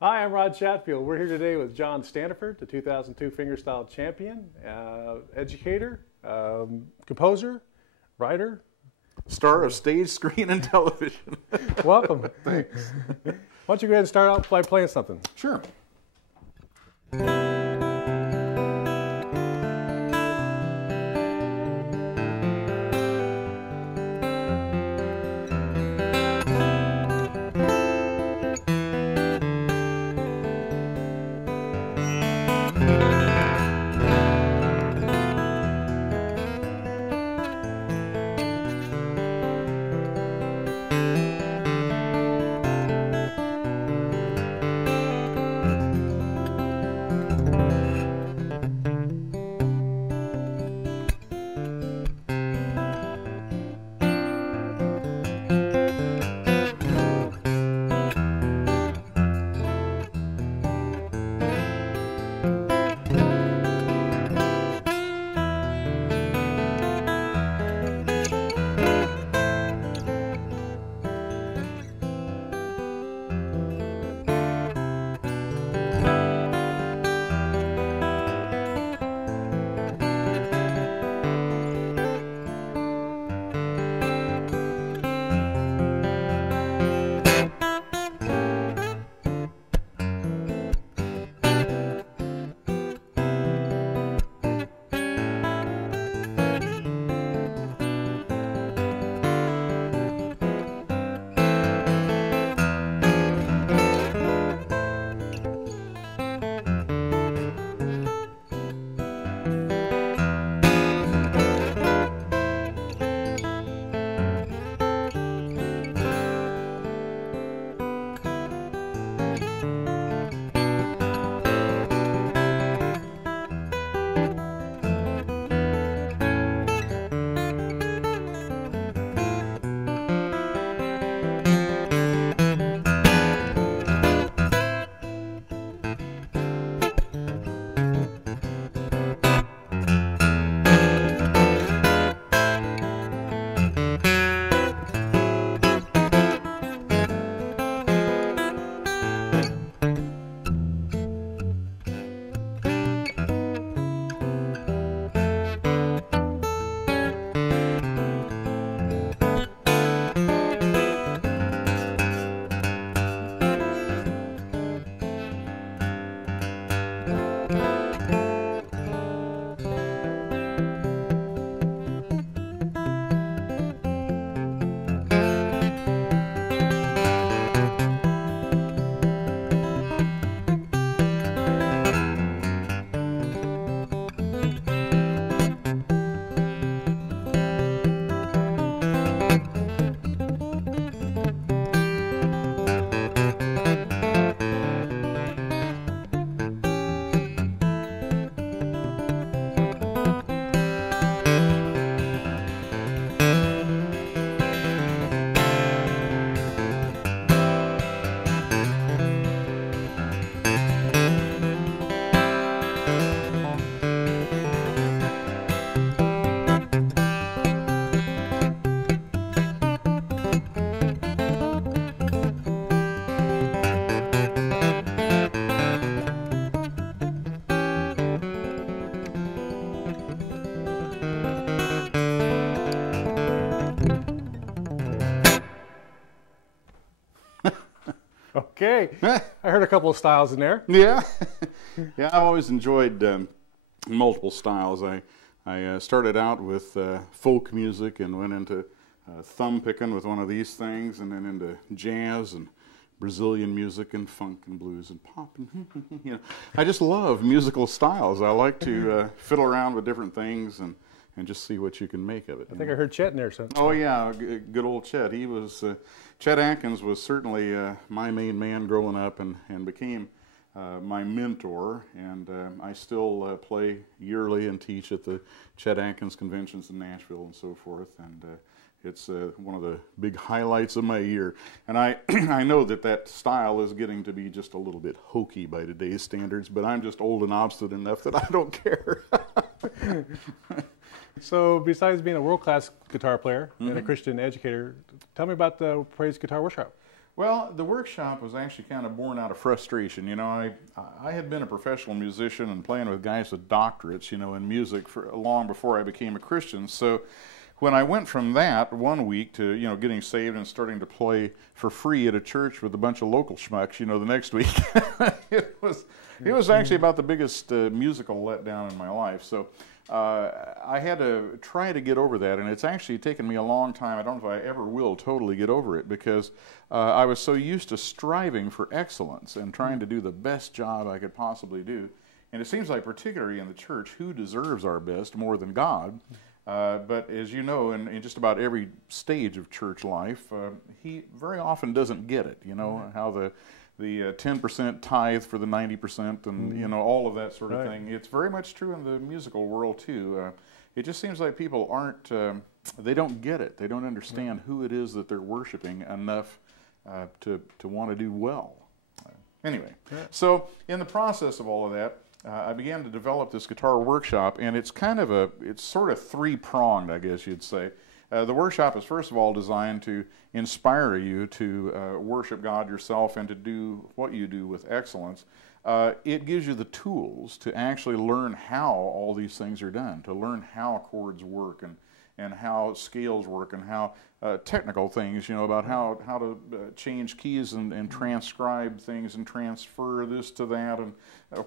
Hi, I'm Rod Chatfield. We're here today with John Standefer, the 2002 fingerstyle champion, educator, composer, writer. Star of stage, screen, and television. Welcome. Thanks. Why don't you go ahead and start out by playing something? Sure. Okay. I heard a couple of styles in there. Yeah. Yeah, I've always enjoyed multiple styles. I started out with folk music and went into thumb picking with one of these things, and then into jazz and Brazilian music and funk and blues and pop. And, you know, I just love musical styles. I like to fiddle around with different things and just see what you can make of it. I think I heard Chet in there. So. Oh yeah, good old Chet. He was Chet Atkins was certainly my main man growing up, and became my mentor. And I still play yearly and teach at the Chet Atkins conventions in Nashville and so forth. And it's one of the big highlights of my year. And I I know that style is getting to be just a little bit hokey by today's standards, but I'm just old and obstinate enough that I don't care. So besides being a world-class guitar player and a Christian educator, tell me about the Praise Guitar Workshop. Well, the workshop was actually kind of born out of frustration. You know, I had been a professional musician and playing with guys with doctorates, you know, in music for long before I became a Christian. So when I went from that one week to, you know, getting saved and starting to play for free at a church with a bunch of local schmucks, you know, the next week, it was actually about the biggest musical letdown in my life. So I had to try to get over that, and it's actually taken me a long time. I don't know if I ever will totally get over it, because I was so used to striving for excellence and trying to do the best job I could possibly do. And it seems like, particularly in the church, who deserves our best more than God? But as you know, in just about every stage of church life, he very often doesn't get it. You know, how the 10% tithe for the 90%, and you know, all of that sort of thing. It's very much true in the musical world too. It just seems like people aren't, they don't get it. They don't understand who it is that they're worshiping enough to want to do well. Anyway, so in the process of all of that, I began to develop this guitar workshop, and it's kind of it's sort of three-pronged, I guess you'd say. The workshop is first of all designed to inspire you to worship God yourself and to do what you do with excellence. It gives you the tools to actually learn how all these things are done, to learn how chords work and how scales work, and how technical things, you know, about how to change keys and transcribe things and transfer this to that, and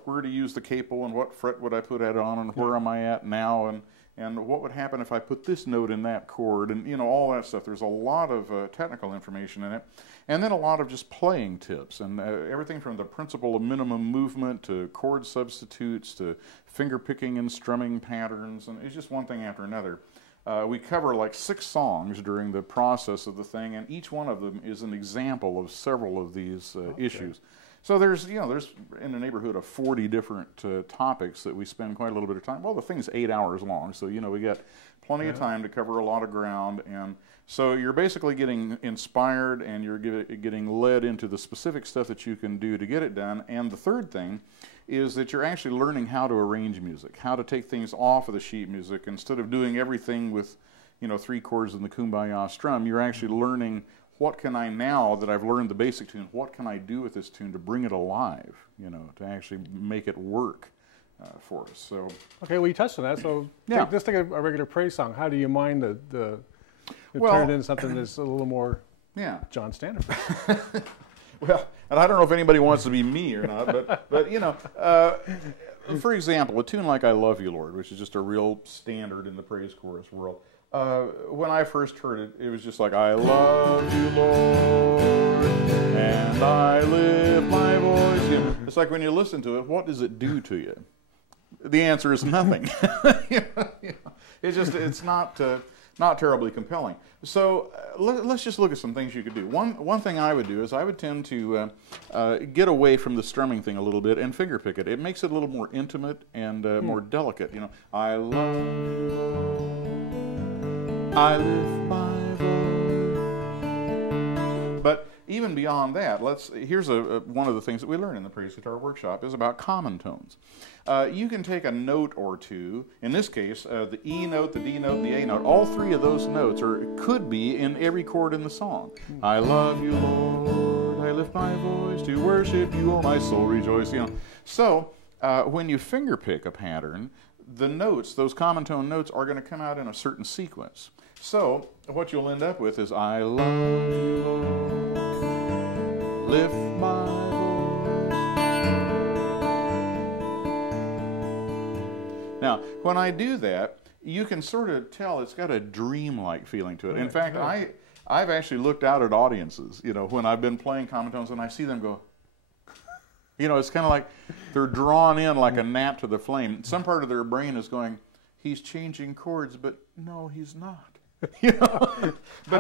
where to use the capo and what fret would I put that on, and where am I at now, and what would happen if I put this note in that chord, and you know, all that stuff. There's a lot of technical information in it, and then a lot of just playing tips, and everything from the principle of minimum movement to chord substitutes to finger picking and strumming patterns, and it's just one thing after another. We cover like 6 songs during the process of the thing, and each one of them is an example of several of these issues. So there's in the neighborhood of 40 different topics that we spend quite a little bit of time. Well, the thing's 8 hours long, so you know, we got plenty of time to cover a lot of ground, and so you're basically getting inspired, and you're getting led into the specific stuff that you can do to get it done. And the third thing is that you're actually learning how to arrange music, how to take things off of the sheet music. Instead of doing everything with, you know, 3 chords and the kumbaya strum, you're actually learning, what can I, now that I've learned the basic tune, what can I do with this tune to bring it alive, you know, to actually make it work for us. So okay, well, you touched on that. So just take a regular praise song. How do you mind the turn it into something that's a little more John Standefer? Well, and I don't know if anybody wants to be me or not, but you know, for example, a tune like "I Love You, Lord," which is just a real standard in the praise chorus world. When I first heard it, it was just like, "I love you, Lord, and I lift my voice." You know, it's like when you listen to it, what does it do to you? The answer is nothing. It's not terribly compelling. So let's just look at some things you could do. One thing I would do is I would tend to get away from the strumming thing a little bit and finger pick it. It makes it a little more intimate and more delicate. You know, I love you, Lord, I lift my voice. But even beyond that, here's one of the things that we learn in the praise guitar workshop is about common tones. You can take a note or two. In this case, the E note, the D note, and the A note. All 3 of those notes could be in every chord in the song. I love you, Lord, I lift my voice to worship you, oh my soul rejoice. You know, so when you finger pick a pattern, the notes, those common tone notes, are going to come out in a certain sequence. So what you'll end up with is, I love you, Lord, lift my voice. Now, when I do that, you can sort of tell it's got a dreamlike feeling to it. In fact, I've actually looked out at audiences, you know, when I've been playing common tones, and I see them go, you know, it's kind of like they're drawn in like a gnat to the flame. Some part of their brain is going, he's changing chords, but no, he's not. You know? But